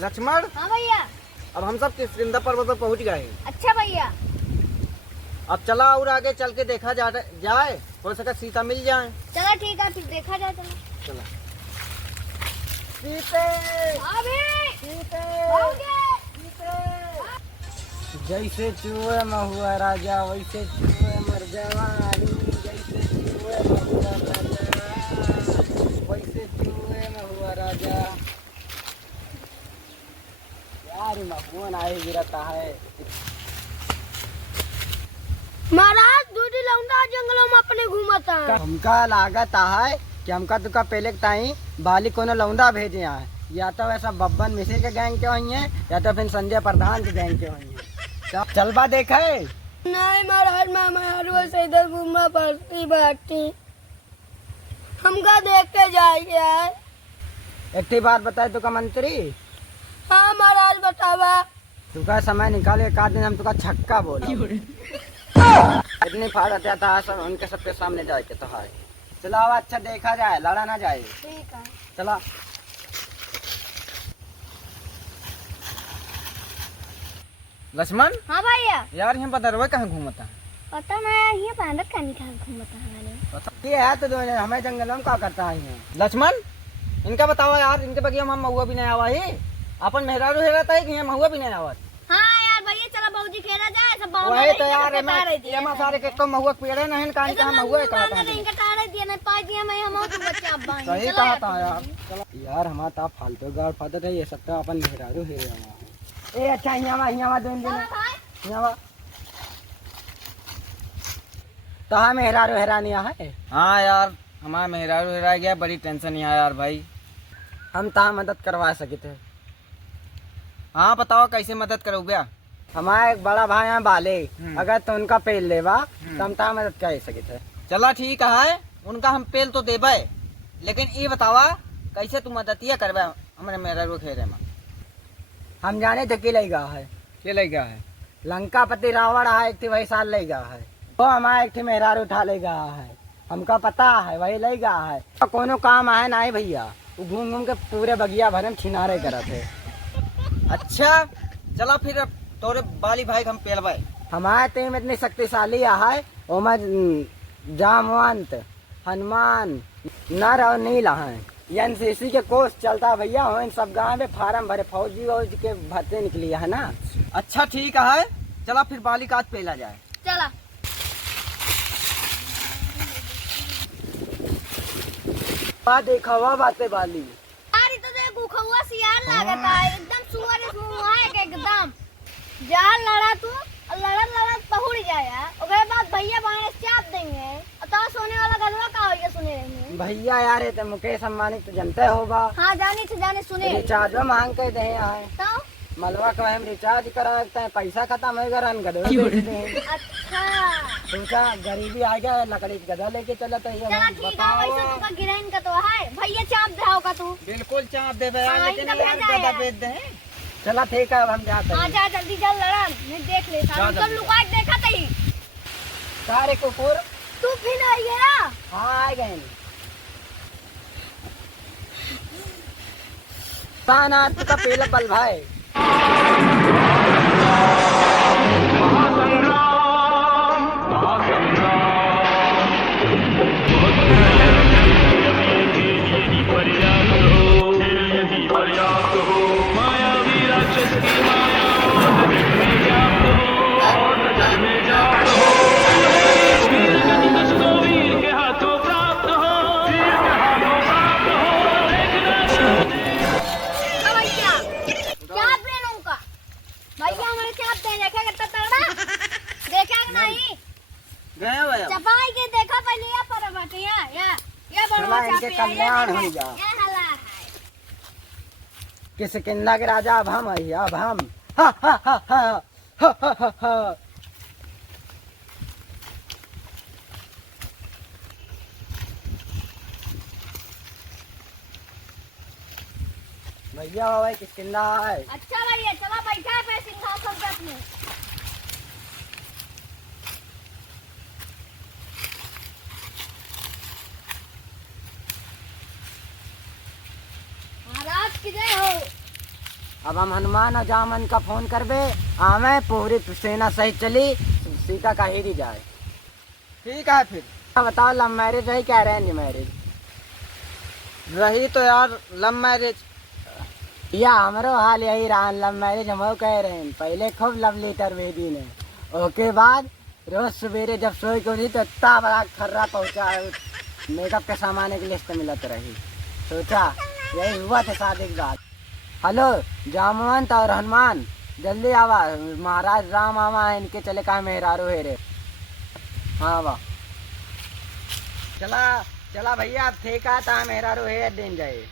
लक्ष्मण। हाँ भैया। अब हम सब किष्किंधा पर्वत पर पहुंच गए हैं। अच्छा भैया। अब चला और आगे चल के देखा जाए, हो सके सीता मिल जाए। चलो ठीक है, फिर देखा जाए। चलो चला। सीते, सीते, जैसे चूहे महुआ राजा वैसे चूहे मर जवानी, जैसे चूहे महुआ राजा वैसे चूहे महुआ राजा। यार महुआ नाई गिरता है। महाराज दूधी लौंडा जंगलों में अपने घूमता है। हमका लागत है कि हमका तुका पहले टाइम बाली कोनो लौंडा भेजे हैं, या तो वैसा बब्बन मिश्र के गैंग के हुई है या तो फिर संजय प्रधान के गैंग के हुई है। चलबा देखे नहीं महाराज, मामा हर वो से इधर घूमना पड़ती बाटी, हमका देख के जाइए। एक बात बताए तुका मंत्री। हाँ महाराज बतावा। तुका समय निकाले एक आध दिन हम तुका छक्का बोला। इतनी फाड़ था सब उनके सबके सामने जाए के तो है। चलो अब अच्छा देखा जाए, लड़ा ना जाए। ठीक है चला। लक्ष्मण। हाँ भैया। यार यहाँ बदरवा कहाँ घूमता है? पता नहीं ये पांडव कहीं कहाँ घूमता है। ये है तो हमें जंगलों में क्या करता है लक्ष्मण? इनका बताओ यार, इनके बगिया हम महुआ भी नहीं आवा ही। अपन मेहरारू हेराता है कि यहाँ महुआ भी नहीं आवा। हाँ यार भैया चलो बाबूजी खेला जाए सब। वही तो यार एमा सारे के तो महुआ पेड़े नहीं कहां कहां महुआ कहां था। नहीं कटा रहे दिए नहीं पा दिया मैं हम तो बच्चा अब बाई। सही कहा था यार। चलो यार हमारा ता फालतू गाड़ फादर है ये सब तो अपन मेहरारू हेरे हमारा। ए अच्छा यहां दोन दिन यहां तो हम मेहरारू हेरानी है। हां यार हमारा मेहरारू हेरा गया, बड़ी टेंशन यहां यार भाई। हम ता मदद करवा सके थे। हाँ बताओ कैसे मदद करोगे? हमारा एक बड़ा भाई है बाले, अगर तो उनका पेल लेवा तो हम ता मदद कर सके थे। चला ठीक है, उनका हम पेल तो देबे, लेकिन ये बतावा कैसे तू मदद करबे हमारे मेहरारू खेरे में? हम जाने थे कि लेगा है, के लेगा है लंका पति रावण है एक वही साल लेगा है, वो हमारा एक मेहरारू उठा लेगा है। हमका पता है वही लेगा है। कोनो काम है ना भैया, वो घूम घूम के पूरे बगिया भरे में छिनारे करत है। अच्छा चला फिर तोरे बाली भाई हम पेलवाए। हमारे टीम इतनी शक्तिशाली है, ओमा जामवंत हनुमान नर और नीला है। एनसीसी के कोर्स चलता भैया, हो इन सब गाँव में फार्म भरे फौजी के भर्ती निकली है ना। अच्छा ठीक है, चला फिर बाली का पेला जाए। चला बात देखा हुआ बातें बाली। अरे तो देखो खौआ सियार लागता है एकदम सुअर मुंह है एकदम। जाल लड़ा तू लड़त पहुड़ जाया, ओकरे बाद भैया बाणे चाप देंगे तो सोने वाला गलवा का होगा सुने रहेंगे। भैया यार ये तो मुकेश अंबानी तो जनते होगा। हाँ जाने सुने रिचार्ज मांग के दे आए तो मलवा को हम रिचार्ज कराते हैं, पैसा खत्म हो गया गधवा बेचते हैं। अच्छा तुमका गरीबी आ गया, लकड़ी गधा लेके चला तो ये चला ठीक है, वैसे तुमका गिरहन का तो है भैया चाप दे का तू। बिल्कुल चाप दे हाँ, लेकिन इनका यार भेजा गधा है। बेच दे। चला ठीक है अब हम जाते हाँ हैं। जा जल्दी चल लड़ा, मैं देख ले जा सब जल्दी। लुका के देखा तही। सारे कुकुर तू फिर आई है ना? हाँ आ गए। तानात का पहला पल भाई गए भैया। चपाई के देखा पहले या पर बटिया या चला इनके कल्याण हो जा। किष्किंधा के राजा अब हम है, अब हम हा हा हा हा हा हा हा हा। भैया भाई किष्किंधा है। अच्छा भैया चला बैठा है सिंहासन पे अपने। महाराज किधर हो? अब हम हनुमान और जामन का फोन करबे, आवे पूरी सेना सहित चली, सीता का ही जाए। ठीक है फिर। बताओ लव मैरिज रही क्या अरेंज मैरिज? रही तो यार लव मैरिज। या हमरो हाल यही रहा, लव मैरिज हम कह रहे हैं। पहले खूब लव लेटर भेजी ने, ओके बाद रोज सवेरे जब सोई को उठी तो इतना बड़ा खर्रा पहुंचा, मेकअप के सामान की लिस्ट मिलत रही। सोचा यही हुआ था शादी के बाद। हेलो जामवंत और हनुमान, जल्दी आवा, महाराज राम आवा है, इनके चले का मेहरारू हेरे। हाँ वाह चला चला भैया, अब ठीक है, मेहरारू हेर दिन जाए।